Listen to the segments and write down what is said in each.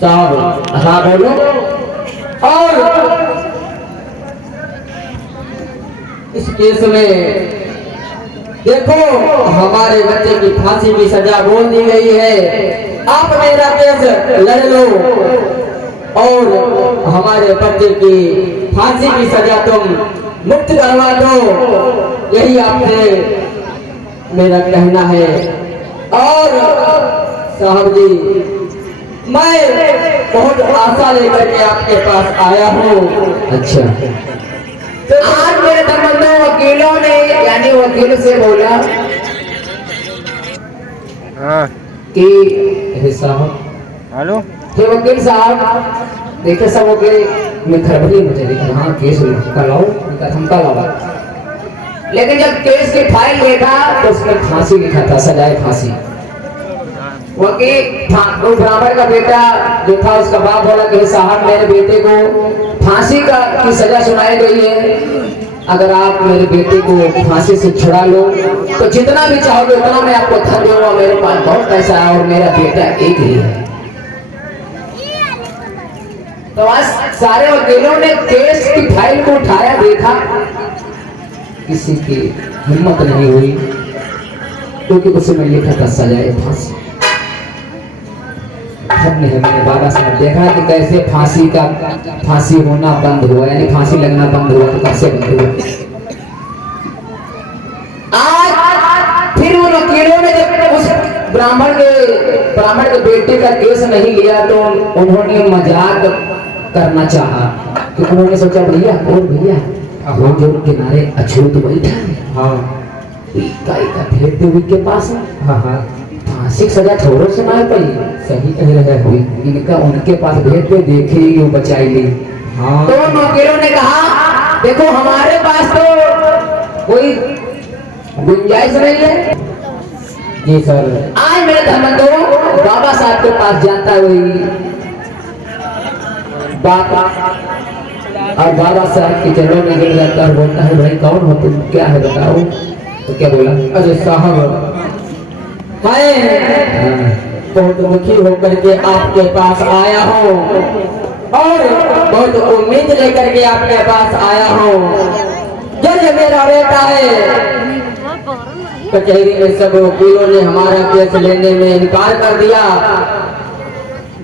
साहब हाँ बोलो। और इस केस में देखो हमारे बच्चे की फांसी की सजा बोल दी गई है। आप मेरा केस लड़ लो और हमारे बच्चे की फांसी की सजा तुम मुक्त करवा दो, यही आपसे मेरा कहना है। और साहब जी मैं बहुत आशा लेकर के आपके पास आया हूँ। अच्छा तो आज मेरे संबंधों वकीलों ने यानी वकील से बोला कि साहब हेलो हे वकील साहब देखे सब वकील में खरबली मुझे देखा हाँ केस का लाओ थमका लाओ, लेकिन जब केस की फाइल देखा तो उसमें फांसी लिखा था, सजाए फांसी। वकील वो ब्राह्मण का बेटा जो था उसका बाप बोला कि साहब मेरे बेटे को फांसी की सजा सुनाई गई है, अगर आप मेरे बेटे को फांसी से छुड़ा लो तो जितना भी चाहोगे उतना मैं आपको धन दूंगा, मेरे पास बहुत पैसा है और मेरा बेटा एक ही है। तो आज सारे वकीलों ने केस की फाइल को उठाया, देखा, किसी की हिम्मत नहीं हुई क्योंकि उसमें लिखा था सजाए फांसी। हमने मेरे बाबा साहब देखा कि कैसे फांसी होना बंद हुआ, यानी फांसी लगना बंद हुआ, तो कैसे बंद हुआ। आज फिर उन वकीलों ने जब उस ब्राह्मण के बेटे का केस नहीं लिया तो उन्होंने मजाक करना चाहा, तो उन्होंने सोचा भैया और भैया वो जो किनारे अछूत बैठा है, हाँ भेज दे के पास है, हाँ हाँ फांसी सजा छोड़ो सुनाए पड़ी, सही कह रहे हुई इनका उनके पास भेज दे, देखेगी वो बचाई ली। हाँ तो वकीलों ने कहा देखो हमारे पास तो कोई गुंजाइश नहीं है। जी सर। आज मेरे धर्मंदो बाबा साहब के पास जाता हुई बात और बाबा साहब की चरणों में गिर जाता है, बोलता है भाई कौन हो तुम, क्या है बताओ। तो क्या बोला, अरे साहब मैं बहुत दुखी होकर के आपके पास आया हूँ और बहुत उम्मीद लेकर के आपके पास आया हूँ। जज मेरा बेटा है, कचहरी में सब वकीलों ने हमारा केस लेने में इनकार कर दिया,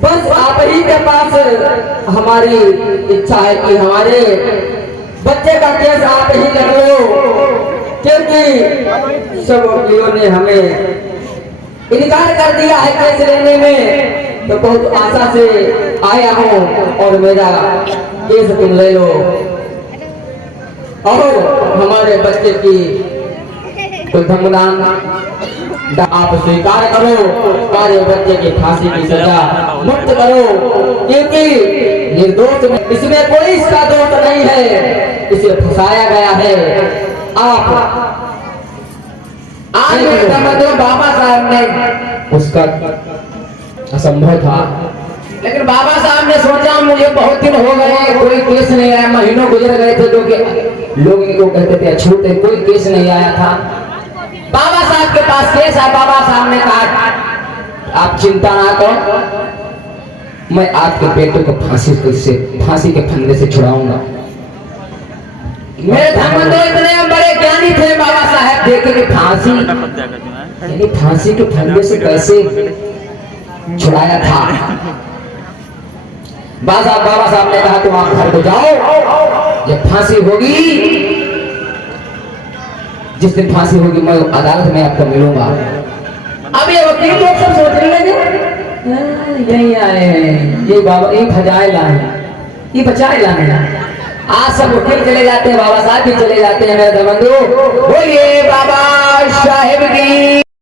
बस आप ही के पास हमारी इच्छा है कि हमारे बच्चे का केस आप ही लड़ लो, क्योंकि सब वकीलों ने हमें इनकार कर दिया है केस लेने में। तो बहुत आशा से आया हूँ और मेरा केस तुम ले लो और हमारे बच्चे की आप स्वीकार करो, हमारे बच्चे की फांसी की सजा मुक्त करो, क्योंकि निर्दोष में इसमें कोई इसका दोष नहीं है, इसे फंसाया गया है। आप आज बाबा साहब ने उसका असंभव था, लेकिन बाबा साहब ने सोचा मुझे बहुत दिन हो गए कोई केस नहीं आया, महीनों गुजर गए थे, जो कि लोग इनको कहते थे अछूत है, कोई केस नहीं आया था। बाबा साहब के पास केस है, बाबा साहब ने कहा आप चिंता ना करो, मैं आपके बेटे को फांसी के फंदे से छुड़ाऊंगा। मेरे धर्मंदो इतने बड़े ज्ञानी थे बाबा साहब, देखे कि फांसी के फंदे से कैसे छुड़ाया था। बाबा साहब ने कहा तुम आप घर को जाओ, जब फांसी होगी, जिस दिन फांसी होगी मैं अदालत में आपको मिलूंगा। अब ये वकील लोग सब सोचने लगे यही आए हैं, ये बाबा ये भजाए लाए, ये बचाए लाए। आज सब वकील चले जाते हैं, बाबा साहब भी चले जाते हैं। मेरे बंधु बोलिए